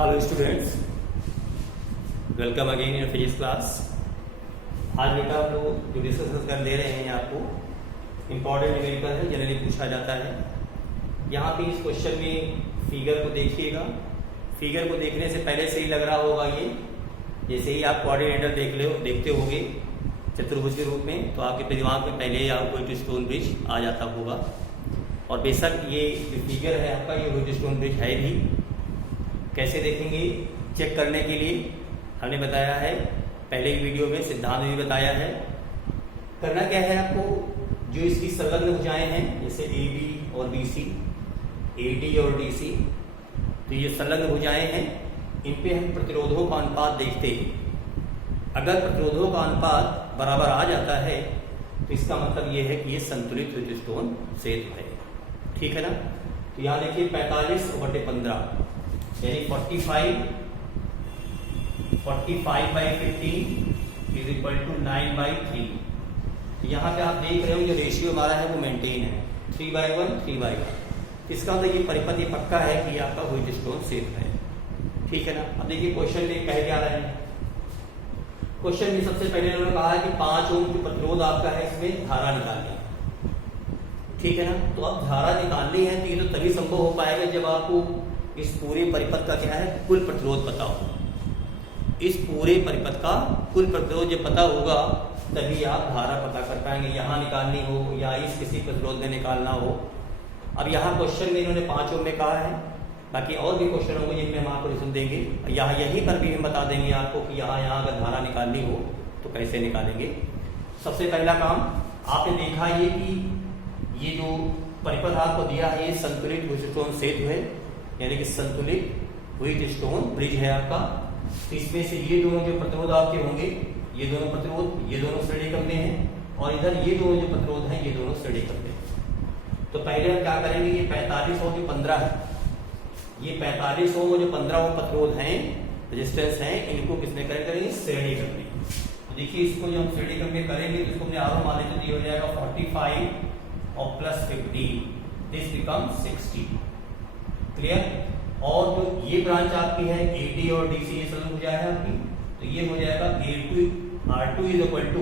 Hello students, welcome again in physics class. आज बेटा हम लोग जो डिस्कशन कर दे रहे हैं आपको इम्पॉर्टेंट न्यूमेरिकल है, जनरली पूछा जाता है। यहाँ पे इस क्वेश्चन में फिगर को देखिएगा। फिगर को देखने से पहले से ही लग रहा होगा ये, जैसे ही आप कोऑर्डिनेटर देखते होंगे चतुर्भुज के रूप में, तो आपके दिमाग में पहले ही आपको व्हीटस्टोन ब्रिज आ जाता होगा। और बेशक ये जो फिगर है आपका, ये व्हीटस्टोन ब्रिज है भी। कैसे देखेंगे चेक करने के लिए हमने बताया है, पहले की वीडियो में सिद्धांत भी बताया है। करना क्या है आपको, जो इसकी संलग्न भुजाएं हैं जैसे ए बी और बी सी, ए डी और डी सी, तो ये संलग्न भुजाएं हैं, इन पे हम प्रतिरोधों का अनुपात देखते हैं। अगर प्रतिरोधों का अनुपात बराबर आ जाता है तो इसका मतलब ये है कि ये संतुलित व्हीटस्टोन सेतु है। ठीक है ना। तो यहाँ देखिए 45/15 यानी 45/15 इज इक्वल टू 9/3। यहाँ पे आप देख रहे हो जो रेशियो हमारा है वो मेंटेन है 3/1 3/1। इसका मतलब ये परिपथ ये पक्का है कि ये आपका व्हीटस्टोन सेतु है। ठीक है ना। अब देखिए क्वेश्चन में कह क्या रहे हैं। क्वेश्चन में सबसे पहले उन्होंने कहा है कि 5 ओम की प्रतिरोध आपका है, इसमें धारा निकालनी है। ठीक है ना। तो अब धारा निकालनी है तो ये तो तभी संभव हो पाएगा जब आपको इस पूरे परिपथ का क्या है कुल प्रतिरोध पता हो। इस पूरे परिपथ का कुल प्रतिरोध जब पता होगा तभी आप धारा पता कर पाएंगे, यहाँ निकालनी हो या इस किसी प्रतिरोध में निकालना हो। अब यहाँ क्वेश्चन में इन्होंने 5 ओम में कहा है, बाकी और भी क्वेश्चन होंगे जिनमें हम आपको रिजल्ट देंगे। यहाँ यहीं पर भी हम बता देंगे आपको कि यहाँ अगर धारा निकालनी हो तो कैसे निकालेंगे। सबसे पहला काम आपने देखा ये कि ये जो परिपथ आपको दिया है ये संतुलित व्हीटस्टोन सेतु है, यानी कि संतुलित व्हीटस्टोन ब्रिज है आपका। तो इसमें से ये दोनों जो प्रतिरोध आपके होंगे, ये दोनों प्रतिरोध, ये दोनों श्रेणी क्रम में हैं, और इधर ये दोनों जो प्रतिरोध हैं ये दोनों श्रेणी क्रम में। तो पहले हम क्या करेंगे, ये 45 और जो 15 है, ये 45 ओम और जो 15 ओम प्रतिरोध हैं, रेजिस्टेंस हैं, इनको किसमें करेंगे, श्रेणी क्रम में। तो देखिए इसको जो हम श्रेणी क्रम में करेंगे तो इसको हमने आरोह मान लेते, तो ये हो जाएगा 45 और प्लस 15, दिस बिकम 60। क्लियर। और जो ये ब्रांच आपकी है एडी और डीसी, ये संलग्न भुजा है आपकी, तो ये हो जाएगा R2 is equal to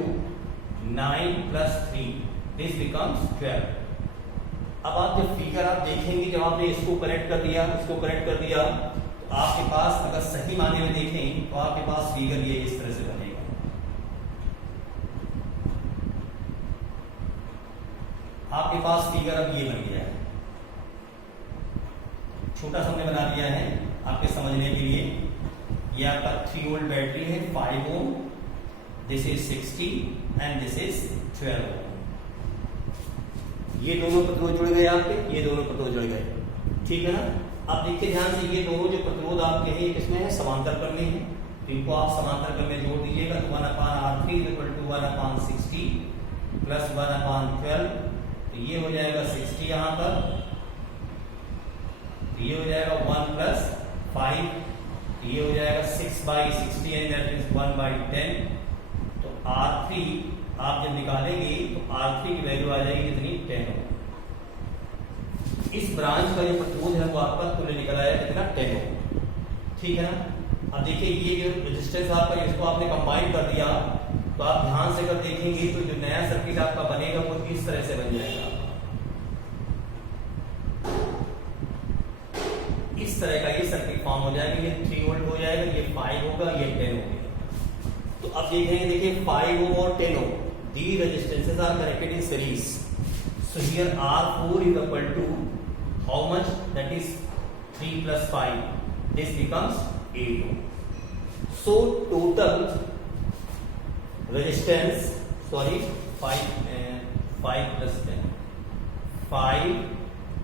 9 + 3, this becomes 12। अब आप जब फिगर आप देखेंगे, जब आपने इसको कनेक्ट कर दिया, इसको कनेक्ट कर दिया, तो आपके पास अगर सही मायने में देखें तो आपके पास फिगर ये इस तरह से बनेगा। आपके पास फिगर अब ये बन गया है, छोटा सा हमने बना दिया है आपके समझने के लिए। ये आपका 3 वोल्ट बैटरी है, 5 ohm, this is 60 and this is 12 ohm. ये दोनों प्रतिरोध जुड़ गए आपके, ये दोनों प्रतिरोध जुड़ गए। ठीक है ना। अब देखिए ध्यान से, ये दोनों जो प्रतिरोध आपके हैं किसमें है, समांतर क्रम में है। तो इनको आप समांतर क्रम में जोड़ दीजिएगा तो 1/R3 = 1/60 + 1/12। तो ये हो जाएगा 60 यहाँ पर, ये हो जाएगा 1 + 5, ये हो जाएगा 6/60 एंड दैट इज 1/10। तो R3 आप जब निकालेंगे तो R3 की वैल्यू आ जाएगी कितनी, 10 ओम। इस ब्रांच का जो प्रतिरोध है वो आपका तुल्य निकल आया कितना, 10 ओम। ठीक है ना। अब देखिए ये जो रेजिस्टेंस आपका, इसको आपने कंबाइन कर दिया, तो आप ध्यान से अगर देखेंगे तो जो नया सर्किट आपका बनेगा वो इस तरह से बन जाएगा। इस तरह का ये सर्किट फॉर्म हो जाएगा। ये 3 वोल्ट हो जाएगा, ये 5 होगा, ये 10 हो गया। तो अब देखेंगे, देखिए 5 ओम और 10 ohm, the resistances are connected in series. So here R4 is equal to how much, that is 3 + 5, this becomes 8 ohm. So total resistance, sorry 5 + 10, 5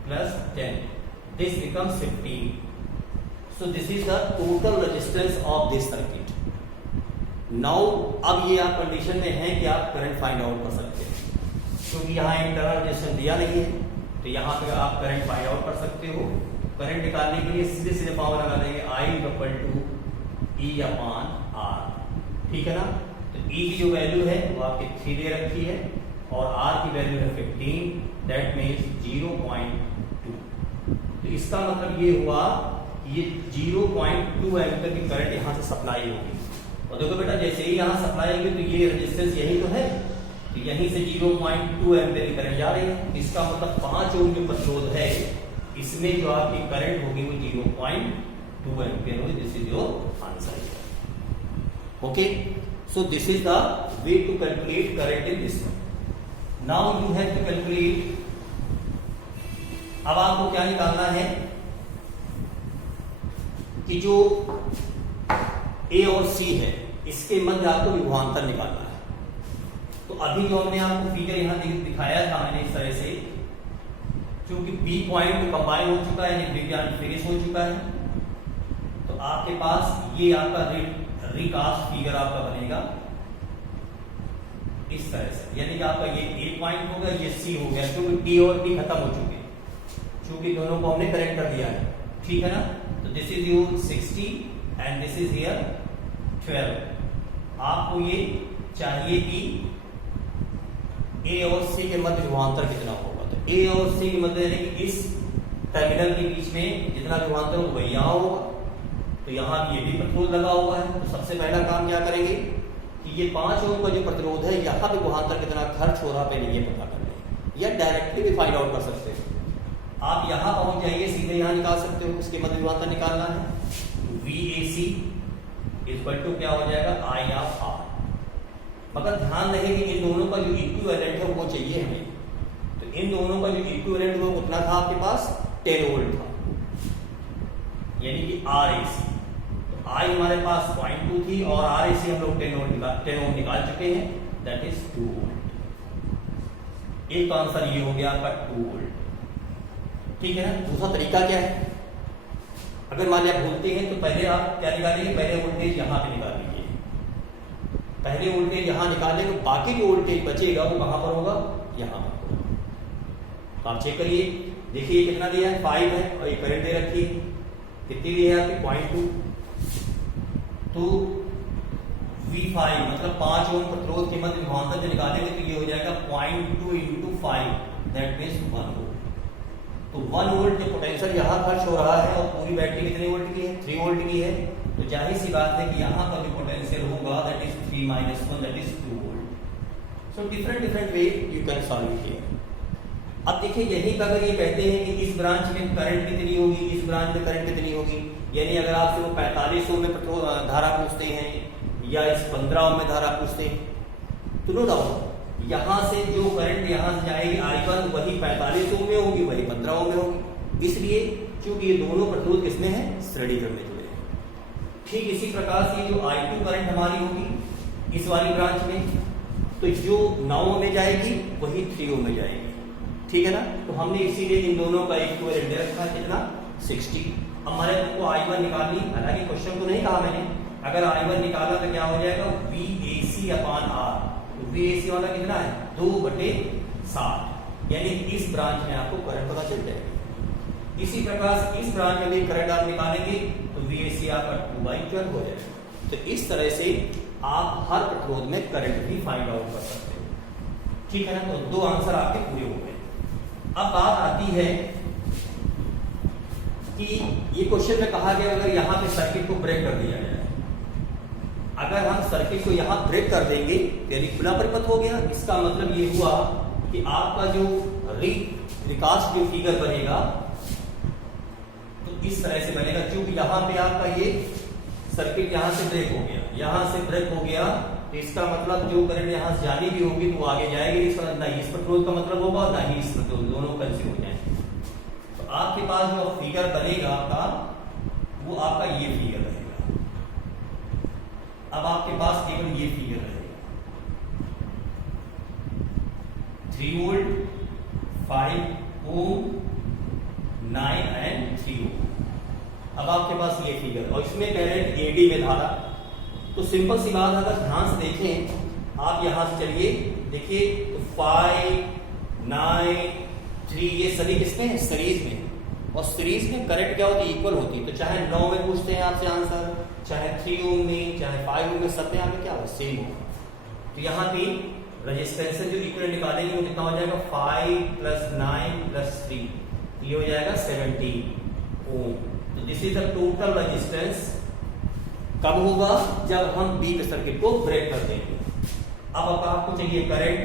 + 10, this becomes 15. So this is the total resistance of this circuit. Now अब ये आप condition में हैं कि आप current find out कर सकते हैं, क्योंकि यहाँ इंटरनल रेजिस्टेंस दिया नहीं है, तो यहाँ पे आप करंट फाइंड आउट कर सकते हो। करंट निकालने के लिए सीधे सीधे फॉर्मूला लगा देंगे, I = E/R। ठीक है ना। तो E की जो वैल्यू है वो आपकी 3 दे रखी है और R की वैल्यू है 15, दैट मीन्स 0.2। तो इसका मतलब ये हुआ ये 0.2 एम्पीयर की करंट यहाँ से सप्लाई होगी। और देखो बेटा जैसे ही यहाँ सप्लाई होगी तो ये रेजिस्टेंस यही तो है, तो यहीं से 0.2 एम्पीयर की करंट जा रही है। इसका मतलब 5 ओम जो प्रतिरोध है इसमें जो आपकी करंट होगी वो 0.2 एम्पीयर होगी। This is your answer. Okay, so this is the way to calculate current in this one. Now you have to calculate, अब आपको क्या निकालना है कि जो ए और सी है इसके मध्य आपको विभवांतर निकालना है। तो अभी जो हमने आपको फिगर यहां दिखाया था मैंने इस तरह से, क्योंकि बी पॉइंट कंबाइन हो चुका है, विज्ञान फिनिश हो चुका है, तो आपके पास ये आपका रिकास्ट फिगर आपका बनेगा इस तरह से। यानी कि आपका ये ए पॉइंट हो गया, ये सी हो गया, क्योंकि डी और डी खत्म हो चुके हैं, क्योंकि दोनों को हमने करेक्ट कर दिया है। ठीक है ना, तो this is your 60 and this is here 12। आपको ये चाहिए कि ए और सी के मध्य विभवांतर कितना होगा। तो ए और सी के मध्य यानी कि इस टर्मिनल के बीच में जितना विभवांतर होगा वही यहाँ होगा, तो यहाँ ये भी प्रतिरोध लगा हुआ है। तो सबसे पहला काम क्या करेंगे कि ये 5 ओम का जो प्रतिरोध है यहाँ पे विभवांतर कितना खर्च हो रहा पहले ये पता कर लें, या डायरेक्टली भी फाइंड आउट कर सकते हो। आप यहाँ पहुंच जाइए, सीधे यहाँ निकाल सकते हो, इसके मध्य विभवांतर निकालना है। VAC इक्वल टू क्या हो जाएगा I ऑफ R। मगर ध्यान रहे कि इन दोनों का जो इक्विवेलेंट है वो चाहिए हमें। तो इन दोनों का जो इक्विवेलेंट वो कितना था आपके पास 10 वोल्ट था, यानी कि RAC। तो I हमारे पास 0.2 थी और RAC हम लोग 10 ओम निकाल चुके हैं, दैट इज 2 वोल्ट। एक आंसर ये हो गया आपका 2 वोल्ट। ठीक है ना। दूसरा तरीका क्या है, अगर मान लिया भूलते हैं तो पहले आप क्या निकालेंगे, पहले वोल्टेज यहाँ पे निकाल लीजिए, पहले वोल्टेज यहाँ निकालेंगे, बाकी जो वोल्टेज बचेगा वो कहाँ पर होगा, यहाँ पर। तो आप चेक करिए, देखिए कितना दिया है 5 है और ये करंट दे रखी है, कितनी दी है आपकी 0.2। तो V5 मतलब 5 ओम प्रतिरोध के मध्य विभवांतर जो निकालेंगे तो ये हो जाएगा 0.2 × 5, दैट मीन्स 1 वोल्ट। तो 1 वोल्ट जो पोटेंशियल यहाँ खर्च हो रहा है और पूरी बैटरी कितने वोल्ट की है, 3 वोल्ट की है, तो जाहिर सी बात है कि यहाँ पर जो पोटेंशियल होगा that is 3 - 1 that is 2 volt. So different way you can solve it here. अब देखिए यही पर अगर ये कहते हैं कि इस ब्रांच में करंट कितनी होगी, इस ब्रांच में करंट कितनी होगी, यानी अगर आपसे वो 45 ओम में धारा पूछते हैं या इस 15 ओम में धारा पूछते हैं, तो नो डाउट यहाँ से जो करंट यहाँ से जाएगी I1 वही 45 ओम में होगी, वही 15 ओम में होगी, इसलिए क्योंकि ये दोनों प्रतिरोध किसमें है, श्रेणी क्रम में जुड़े हैं। ठीक इसी प्रकार से जो I2 करंट हमारी होगी इस वाली ब्रांच में, तो जो 9 ओम में जाएगी वही 3 ओम में जाएगी। ठीक है ना। तो हमने इसीलिए इन दोनों का इक्विवेलेंट दे रखा है कितना 60। हमारे को I1 निकालनी, हालांकि क्वेश्चन तो नहीं कहा मैंने, अगर I1 निकाला तो क्या हो जाएगा VAC/R। तो VAC वाला कितना है 2/7, यानी इस ब्रांच में आपको करंट पता चल जाएगा। इसी प्रकार से इस ब्रांच में भी करंट आप निकालेंगे तो VAC आपका 2/12 हो जाएगा। तो इस तरह से आप हर प्रतिरोध में करंट भी फाइंड आउट कर सकते हो। ठीक है ना। तो 2 आंसर आपके पूरे हो गए। अब बात आती है कि ये क्वेश्चन में कहा गया अगर यहाँ पे सर्किट को ब्रेक कर दिया जाए, अगर हम सर्किट को यहाँ ब्रेक कर देंगे यानी खुला परिपथ हो गया, इसका मतलब ये हुआ कि आपका जो रिकास्ट जो फिगर बनेगा तो इस तरह से बनेगा, क्योंकि यहाँ पे आपका ये सर्किट यहाँ से ब्रेक हो गया, यहाँ से ब्रेक हो गया, तो इसका मतलब जो करंट यहाँ से जानी भी होगी तो वो आगे जाएगी, इसका ना इस प्रतिरोध का मतलब होगा ना ही इस प्रतिरोध, दोनों कैंसिल हो जाएंगे। तो आपके पास जो फिगर बनेगा आपका वो आपका ये फिगर रहेगा। अब आपके पास केवल ये फिगर रहेगा 3 वोल्ट 5 ओम 9 एंड 3 ओम। अब आपके पास ये फिगर और इसमें करंट एडी में धारा। तो सिंपल सी बात, अगर ध्यान से देखें आप यहां से चलिए, देखिए तो 5 9 3 ये सभी किसमें है, सीरीज में, और सीरीज में करंट क्या होती है, इक्वल होती है। तो चाहे 9 में पूछते हैं आपसे आंसर, चाहे 3 ओम में, चाहे 5 ओम में, सब में यहाँ पे क्या होगा, सेम होगा। तो यहाँ पे रेजिस्टेंस जो इक्वल निकालेंगे वो कितना हो जाएगा 5 + 9 + 3, ये हो जाएगा 17 ओम। तो this this is the total resistance. कब होगा? जब हम बीट सर्किट को ब्रेक कर देंगे। अब आपको चाहिए करंट,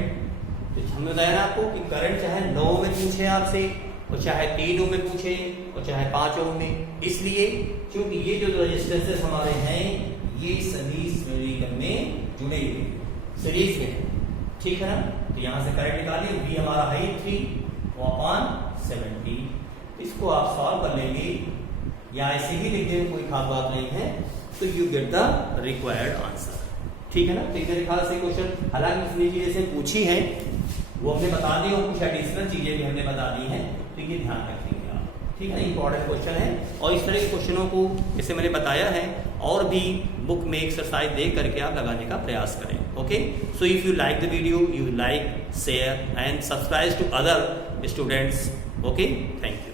तो हमने बताया ना आपको कि करंट चाहे 9 में पूछे आपसे, और चाहे 3 ओम में पूछे, और चाहे 5 ओम में, इसलिए क्योंकि ये जो रेजिस्टेंसेस हमारे हैं ये सभी सीरीज में जुड़े हुए, सीरीज में, ठीक है ना। तो यहां से करंट निकालिए, V हमारा है 3/70। इसको आप सॉल्व कर लेंगे या ऐसे ही लिख देंगे, कोई खास बात नहीं है, तो you get the required answer, ठीक है ना। तो मेरे ख्याल से क्वेश्चन हालांकि इसने चीजें से पूछी है वो हमने बता दी, और कुछ एडिशनल चीजें भी हमने बता दी हैं, तो ये ध्यान रखेंगे आप, ठीक है। इंपॉर्टेंट क्वेश्चन है, और इस तरह के क्वेश्चनों को जैसे मैंने बताया है और भी बुक में एक्सरसाइज दे करके आप लगाने का प्रयास करें। Okay, so if you like the video, you like, share and subscribe to other students. Okay, thank you.